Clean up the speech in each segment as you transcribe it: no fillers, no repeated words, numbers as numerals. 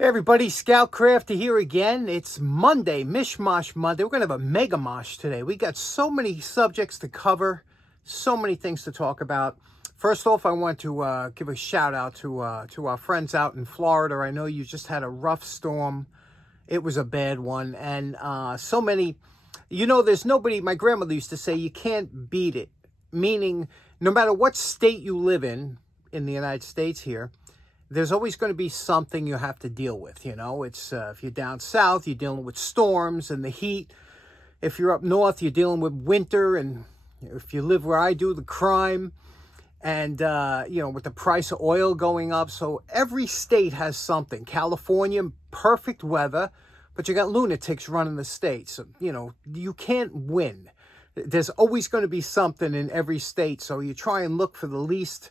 Hey everybody, Scout Crafty here again. It's Monday, Mishmash Monday. We're going to have a mega mosh today. We got so many subjects to cover, so many things to talk about. First off, I want to give a shout out to our friends out in Florida. I know you just had a rough storm. It was a bad one. And so many, there's nobody, my grandmother used to say, you can't beat it. Meaning, no matter what state you live in the United States here, there's always going to be something you have to deal with. It's if you're down south, you're dealing with storms and the heat. If you're up north, you're dealing with winter. And if you live where I do, the crime. And, with the price of oil going up. So every state has something. California, perfect weather. But you got lunatics running the state. So, you can't win. There's always going to be something in every state. So you try and look for the least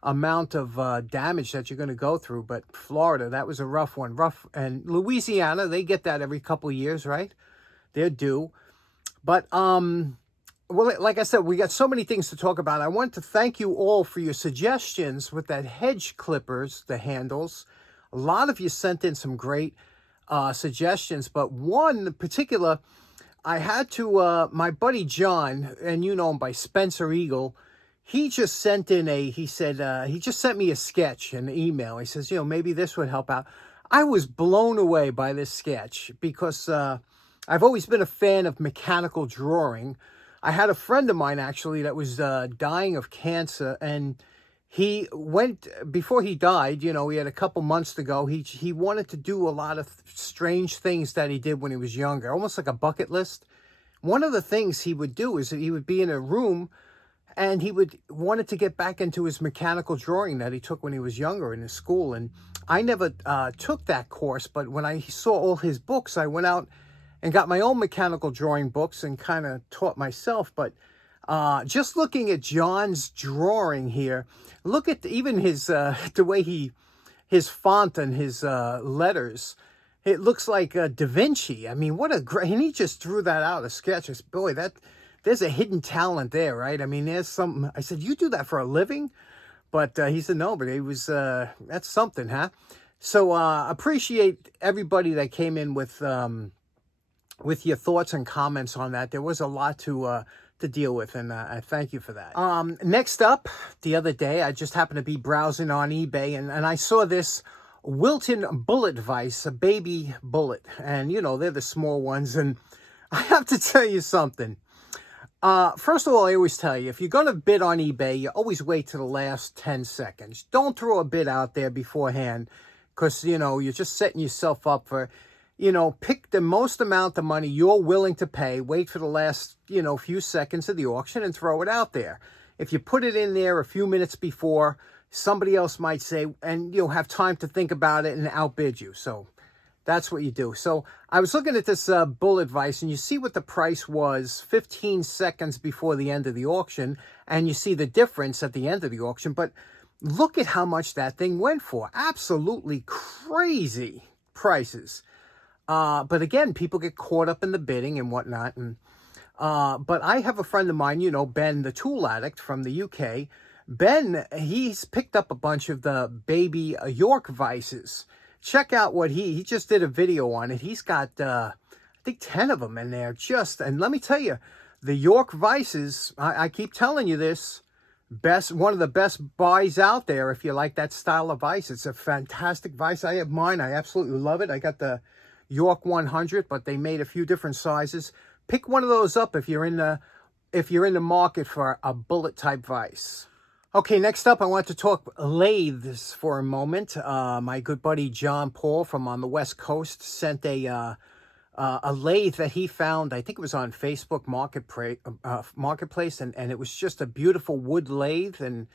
amount of damage that you're going to go through. But Florida, that was a rough one. And Louisiana, they get that every couple of years, right? They're due. But well, like I said, we got so many things to talk about. I want to thank you all for your suggestions with that hedge clippers, the handles. A lot of you sent in some great suggestions, but one in particular, I had to my buddy John, and you know him by Spencer Eagle. He just sent in he just sent me a sketch, an email. He says, maybe this would help out. I was blown away by this sketch because I've always been a fan of mechanical drawing. I had a friend of mine, actually, that was dying of cancer, and he went, before he died, he had a couple months to go. He wanted to do a lot of strange things that he did when he was younger, almost like a bucket list. One of the things he would do is that he would be in a room, and he wanted to get back into his mechanical drawing that he took when he was younger in his school. And I never took that course, but when I saw all his books, I went out and got my own mechanical drawing books and kind of taught myself. But just looking at John's drawing here, look at even his the way his font and his letters. It looks like Da Vinci. I mean, what a great, and he just drew that out, a sketch. Boy, there's a hidden talent there, right? I mean, there's something. I said, you do that for a living? But he said, no, but it was, that's something, huh? So appreciate everybody that came in with your thoughts and comments on that. There was a lot to deal with, and I thank you for that. Next up, the other day, I just happened to be browsing on eBay, and I saw this Wilton bullet vise, a baby bullet. And, they're the small ones. And I have to tell you something. First of all, I always tell you, if you're going to bid on eBay, you always wait to the last 10 seconds. Don't throw a bid out there beforehand because, you're just setting yourself up for, pick the most amount of money you're willing to pay. Wait for the last, few seconds of the auction and throw it out there. If you put it in there a few minutes before, somebody else might say, and you'll have time to think about it and outbid you. So that's what you do. So I was looking at this bullet vise, and you see what the price was 15 seconds before the end of the auction, and you see the difference at the end of the auction. But look at how much that thing went for. Absolutely crazy prices. But again, people get caught up in the bidding and whatnot. And but I have a friend of mine, Ben, the tool addict from the UK. Ben, he's picked up a bunch of the baby York vices. Check out what he just did a video on it. He's got, I think 10 of them in there. And let me tell you, the York vices, I keep telling you this, one of the best buys out there if you like that style of vice. It's a fantastic vice. I have mine. I absolutely love it. I got the York 100, but they made a few different sizes. Pick one of those up if you're in the market for a bullet type vice. Okay, next up, I want to talk lathes for a moment. My good buddy John Paul from on the West Coast sent a lathe that he found. I think it was on Facebook Marketplace, and it was just a beautiful wood lathe. And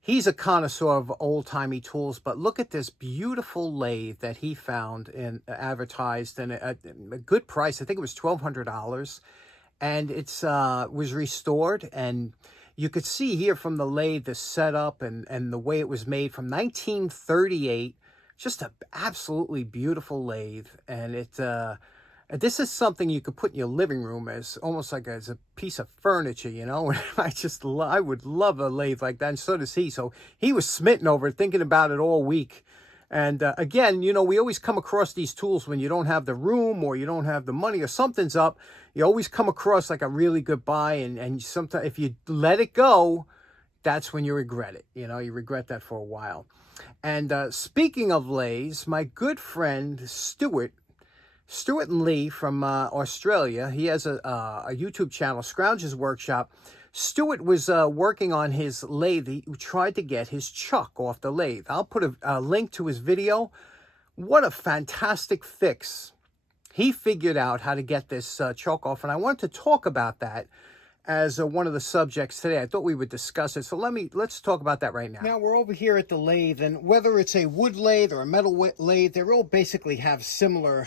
he's a connoisseur of old-timey tools, but look at this beautiful lathe that he found and advertised, and a good price. I think it was $1,200, and it's was restored. And you could see here from the lathe, the setup and the way it was made from 1938. Just an absolutely beautiful lathe. And this is something you could put in your living room as almost like as a piece of furniture, I would love a lathe like that, and so does he. So he was smitten over it, thinking about it all week. And again, you know, we always come across these tools when you don't have the room or you don't have the money or something's up. You always come across like a really good buy. And sometimes if you let it go, that's when you regret it. You know, you regret that for a while. And speaking of lathes, my good friend Stuart Lee from Australia, he has a YouTube channel, Scrounge's Workshop. Stuart was working on his lathe. He tried to get his chuck off the lathe. I'll put a link to his video. What a fantastic fix. He figured out how to get this chuck off, and I wanted to talk about that as one of the subjects today. I thought we would discuss it, so let's talk about that right now. Now, we're over here at the lathe, and whether it's a wood lathe or a metal lathe, they all basically have similar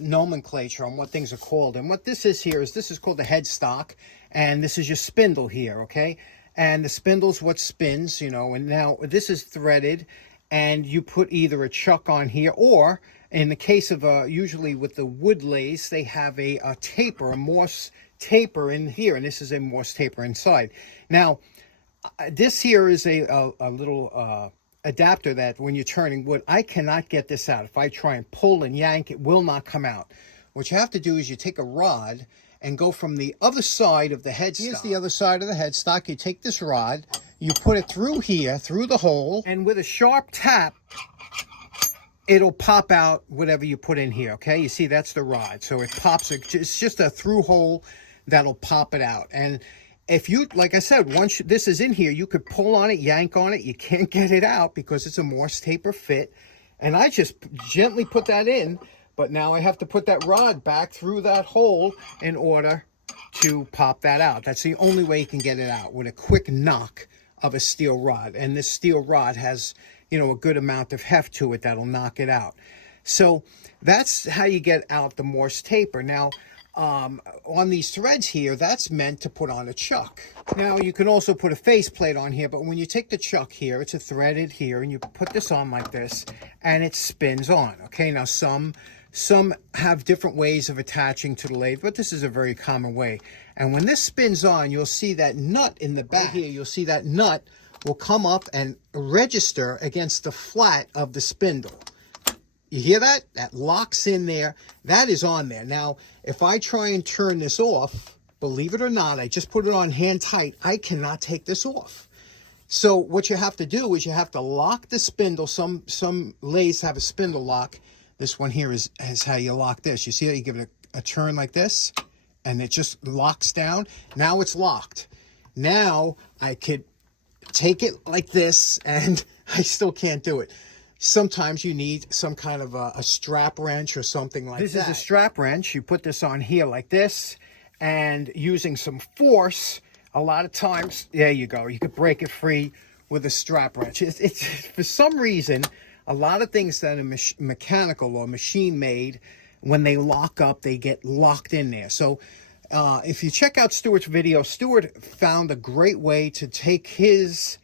nomenclature on what things are called. And what this is here is, this is called the headstock, and this is your spindle here, okay? And the spindle's what spins, you know, and now this is threaded, and you put either a chuck on here, or in the case of usually with the wood lathes, they have a taper, a Morse taper in here, and this is a Morse taper inside. Now, this here is a little adapter that when you're turning wood, I cannot get this out. If I try and pull and yank, it will not come out. What you have to do is you take a rod and go from the other side of the headstock. Here's the other side of the headstock. You take this rod, you put it through here, through the hole, and with a sharp tap, it'll pop out whatever you put in here, okay? You see, that's the rod. So it pops, it's just a through hole that'll pop it out. And if you, like I said, once this is in here, you could pull on it, yank on it. You can't get it out because it's a Morse taper fit. And I just gently put that in, but now I have to put that rod back through that hole in order to pop that out. That's the only way you can get it out, with a quick knock of a steel rod. And this steel rod has, you know, a good amount of heft to it that'll knock it out. So that's how you get out the Morse taper. Now, on these threads here, that's meant to put on a chuck. Now, you can also put a faceplate on here, but when you take the chuck here, it's a threaded here, and you put this on like this, and it spins on, okay? Now, some have different ways of attaching to the lathe, but this is a very common way. And when this spins on, you'll see that nut in the back here, you'll see that nut will come up and register against the flat of the spindle. You hear that? That locks in there. That is on there. Now, if I try and turn this off, believe it or not, I just put it on hand tight, I cannot take this off. So what you have to do is you have to lock the spindle. Some lathes have a spindle lock. This one here is how you lock this. You see how you give it a turn like this, and it just locks down. Now it's locked. Now I could take it like this, and I still can't do it. Sometimes you need some kind of a strap wrench or something like that. This is a strap wrench. You put this on here like this, and using some force, a lot of times, there you go. You could break it free with a strap wrench. It's for some reason, a lot of things that are mechanical or machine made, when they lock up, they get locked in there. So if you check out Stuart's video, Stuart found a great way to take his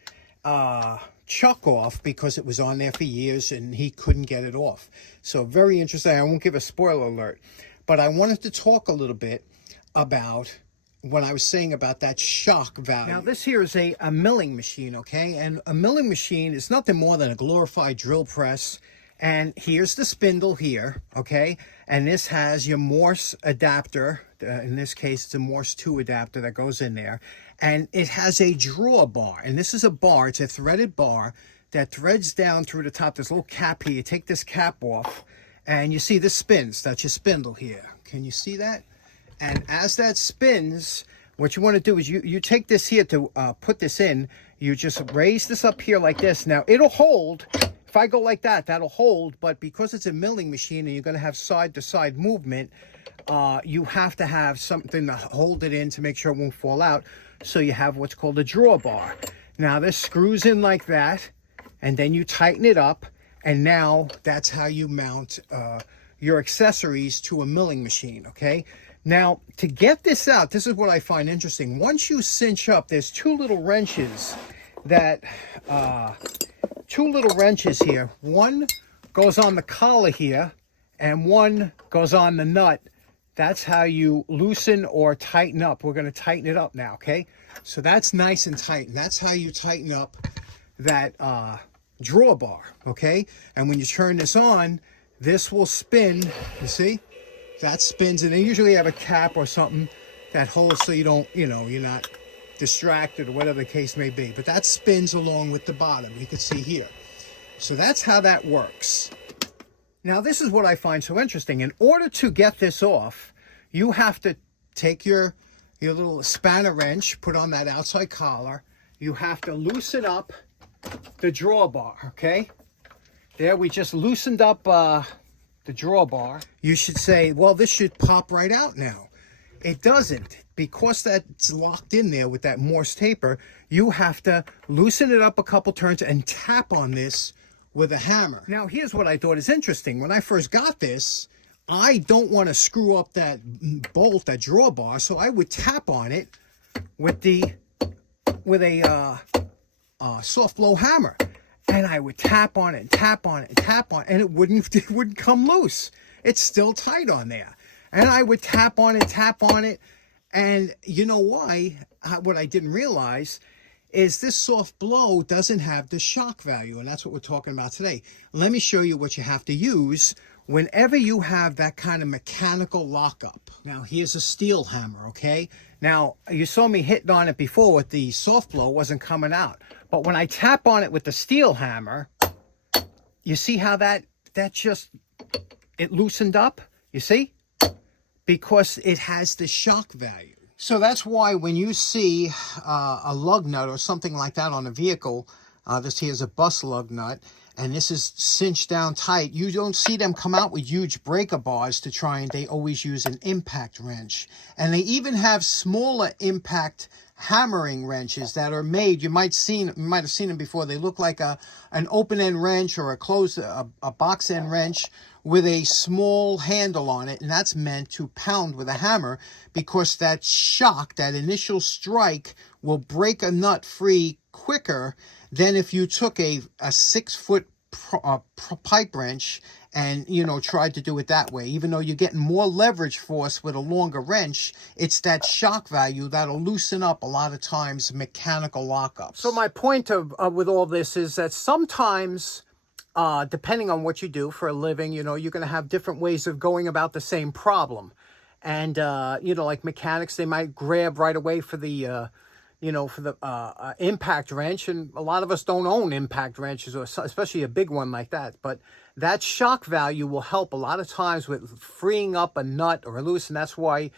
chuck off because it was on there for years and he couldn't get it off. So very interesting. I won't give a spoiler alert, but I wanted to talk a little bit about what I was saying about that shock value. Now, this here is a milling machine, okay? And a milling machine is nothing more than a glorified drill press. And here's the spindle here, okay? And this has your Morse adapter. In this case, it's a Morse 2 adapter that goes in there. And it has a draw bar. And this is a bar. It's a threaded bar that threads down through the top. There's a little cap here. You take this cap off, and you see this spins. That's your spindle here. Can you see that? And as that spins, what you want to do is you take this here to put this in. You just raise this up here like this. Now, it'll hold. If I go like that, that'll hold. But because it's a milling machine and you're going to have side-to-side movement, you have to have something to hold it in to make sure it won't fall out. So you have what's called a drawbar. Now, this screws in like that, and then you tighten it up. And now that's how you mount your accessories to a milling machine, okay? Now, to get this out, this is what I find interesting. Once you cinch up, there's two little wrenches that, here. One goes on the collar here, and one goes on the nut. That's how you loosen or tighten up. We're going to tighten it up now, okay? So that's nice and tight, and that's how you tighten up that drawbar, okay? And when you turn this on, this will spin, you see? That spins, and they usually have a cap or something that holds so you don't, you're not distracted or whatever the case may be. But that spins along with the bottom, you can see here. So that's how that works. Now, this is what I find so interesting. In order to get this off, you have to take your little spanner wrench, put on that outside collar. You have to loosen up the drawbar, okay? There, we just loosened up the drawbar. You should say, well, this should pop right out now. It doesn't. Because that's locked in there with that Morse taper, you have to loosen it up a couple turns and tap on this with a hammer. Now, here's what I thought is interesting. When I first got this, I don't want to screw up that bolt, that drawbar, so I would tap on it with a soft blow hammer. And I would tap on it and tap on it and tap on it, and it wouldn't come loose. It's still tight on there. And I would tap on it, and you know why? What I didn't realize is this soft blow doesn't have the shock value, and that's what we're talking about today. Let me show you what you have to use whenever you have that kind of mechanical lockup. Now, here's a steel hammer, okay? Now, you saw me hitting on it before with the soft blow, it wasn't coming out. But when I tap on it with the steel hammer, you see how that just, it loosened up? You see? Because it has the shock value. So that's why when you see a lug nut or something like that on a vehicle, this here is a bus lug nut, and this is cinched down tight, you don't see them come out with huge breaker bars to try, and they always use an impact wrench. And they even have smaller impact hammering wrenches that are made. You might have seen them before. They look like an open end wrench or a box end wrench with a small handle on it, and that's meant to pound with a hammer, because that shock, that initial strike, will break a nut free quicker than if you took a 6-foot pipe wrench and tried to do it that way. Even though you're getting more leverage force with a longer wrench, it's that shock value that'll loosen up a lot of times mechanical lockups. So my point with all this is that sometimes, depending on what you do for a living, you're going to have different ways of going about the same problem. And, like mechanics, they might grab right away for the, impact wrench. And a lot of us don't own impact wrenches, or especially a big one like that. But that shock value will help a lot of times with freeing up a nut or a loose. And that's why,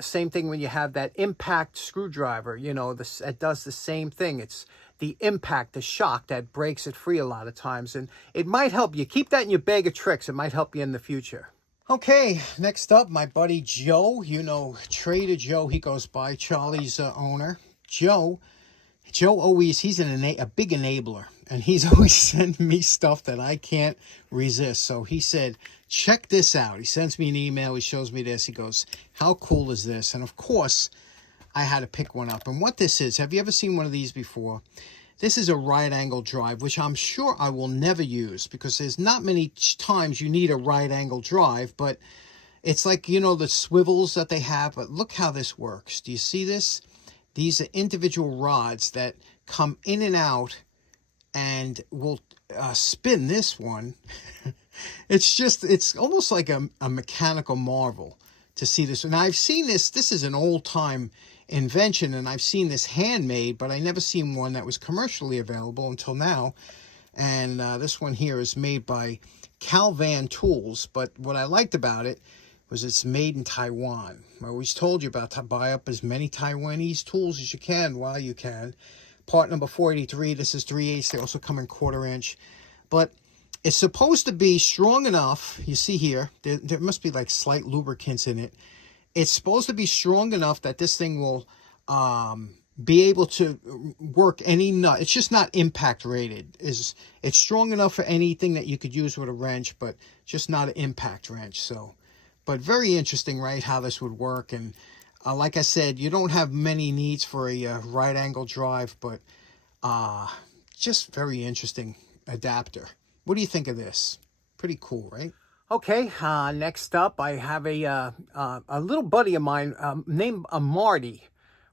same thing when you have that impact screwdriver, it does the same thing. It's the impact, the shock that breaks it free a lot of times. And it might help you. Keep that in your bag of tricks. It might help you in the future. Okay, next up, my buddy Joe. Trader Joe, he goes by, Charlie's owner. Joe always, he's a big enabler. And he's always sending me stuff that I can't resist. So he said, check this out. He sends me an email. He shows me this. He goes, how cool is this? And of course, I had to pick one up. And what this is, have you ever seen one of these before? This is a right angle drive, which I'm sure I will never use, because there's not many times you need a right angle drive, but it's like, the swivels that they have. But look how this works. Do you see this? These are individual rods that come in and out and will spin this one. It's almost like a mechanical marvel to see this. And I've seen this. This is an old time invention, and I've seen this handmade, but I never seen one that was commercially available until now. And this one here is made by Calvan Tools. But what I liked about it was it's made in Taiwan. I always told you about to buy up as many Taiwanese tools as you can while you can. Part number 483. This is 3/8. They also come in 1/4 inch. But it's supposed to be strong enough. You see here, there must be like slight lubricants in it. It's supposed to be strong enough that this thing will be able to work any nut. It's just not impact rated. It's strong enough for anything that you could use with a wrench, but just not an impact wrench. So, but very interesting, right, how this would work. And like I said, you don't have many needs for a right angle drive, but just very interesting adapter. What do you think of this? Pretty cool, right? Okay, next up, I have a little buddy of mine named Marty.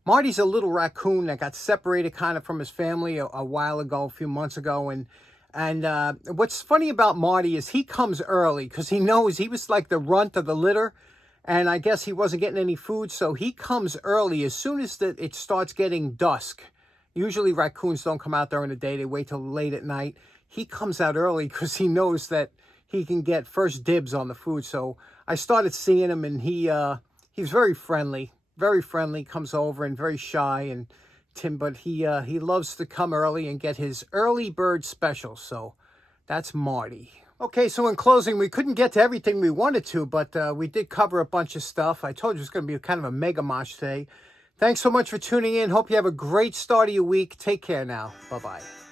Marty's a little raccoon that got separated kind of from his family a while ago, a few months ago, and And what's funny about Marty is he comes early because he knows he was like the runt of the litter. And I guess he wasn't getting any food, so he comes early as soon as it starts getting dusk. Usually raccoons don't come out during the day. They wait till late at night. He comes out early because he knows that he can get first dibs on the food. So I started seeing him, and he's very friendly, comes over and very shy. And but he loves to come early and get his early bird special. So that's Marty. Okay, so in closing, we couldn't get to everything we wanted to, but we did cover a bunch of stuff. I told you it's going to be kind of a mega mosh today. Thanks so much for tuning in. Hope you have a great start of your week. Take care now. Bye-bye.